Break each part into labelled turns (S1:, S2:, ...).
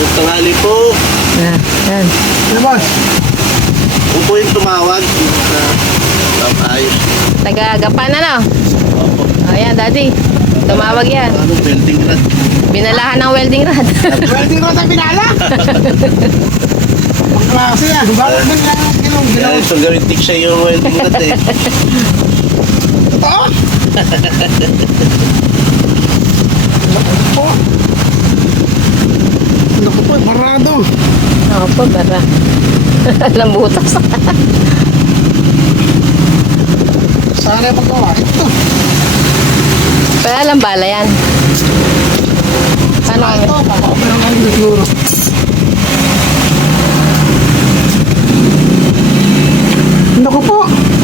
S1: Magandang tanghali po.
S2: Yan.
S3: Ano, boss?
S1: Kung po yung tumawag, ayos.
S2: Taga-gapan na, no?
S1: Opo.
S2: Ayan, daddy. Tumawag yan.
S1: Ano, building rod.
S2: Binalahan ng welding rod.
S3: Welding rod ang pinala. Ang klase yan. Bakit ba
S1: Kaya
S3: ginaw?
S1: ito gawin siya yung welding rod eh.
S3: Totoo? Po. Naku po, parado.
S2: Ako po, bara. Lambutas.
S3: Sana yung paggawa. Ito.
S2: Kaya lang bala yan. Paano kami?
S3: Ito, papaopera ka rin siguro. Naku po.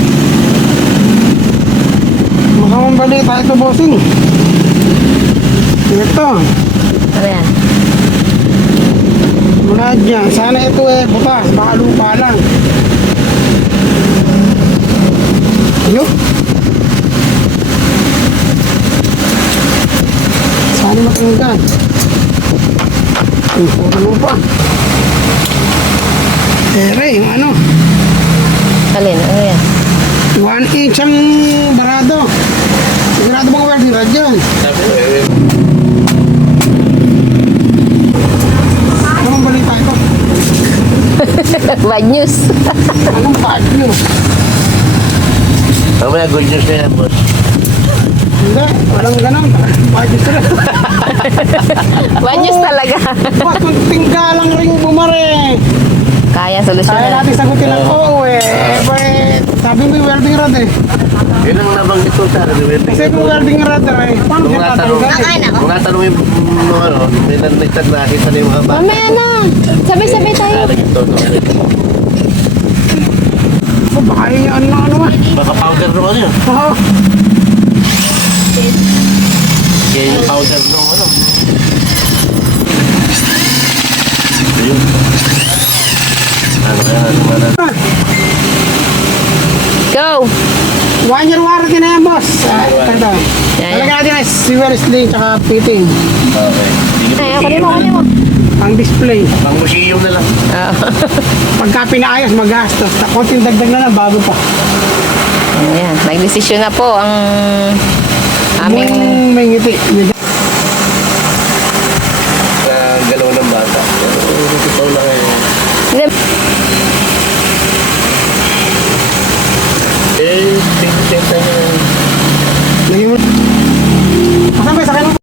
S3: Makamang balita ito, bossing. Ito.
S2: Ano yan?
S3: Mula dyan. Sana ito butas. Baka lupa lang. Ayun. Sana matanggal. Ay, puro lupa. Yung ano.
S2: Alin? Ano yan?
S3: 1 inch ang barado. Sigurado bang welding rod dyan?
S1: Sabi ko eh.
S3: Anong balita ito?
S2: Bad news.
S3: Anong bad news?
S1: Mamaya good news na yan, boss.
S3: Hindi, walang ganun. Bad news na.
S2: Bad news talaga.
S3: Mas kunting galang ring bumari.
S2: Kaya solusyon
S3: Kaya
S2: na.
S3: natin sagutin ang oo sabi mo yung welding rod
S1: Yun ang nabanggit ko sa welding
S3: Kasi kung welding rod paano
S1: Nung
S3: siya
S1: natanong,
S3: tatanggal?
S1: nung natanong yung may nanagtag nakita na yung mga bata.
S2: Mamaya na. Sabay-sabay tayo.
S3: Baka yung ano
S1: Baka powder nung ano yun.
S3: Oo.
S1: Kaya yung powder nung ano. Ayun. Ano kaya, ano.
S2: Go!
S3: 1 year warranty na yan, boss. Ito.
S2: Yan.
S3: Talaga natin ay silver sling tsaka fitting.
S1: Okay.
S2: Ay, ako rin mo.
S3: Ang display.
S1: Pang museum na lang.
S3: Pagka pinaayos, magastos. Konting dagdag na lang, bago pa.
S2: Ayan, nagdesisyon na po ang aming
S3: May ngiti.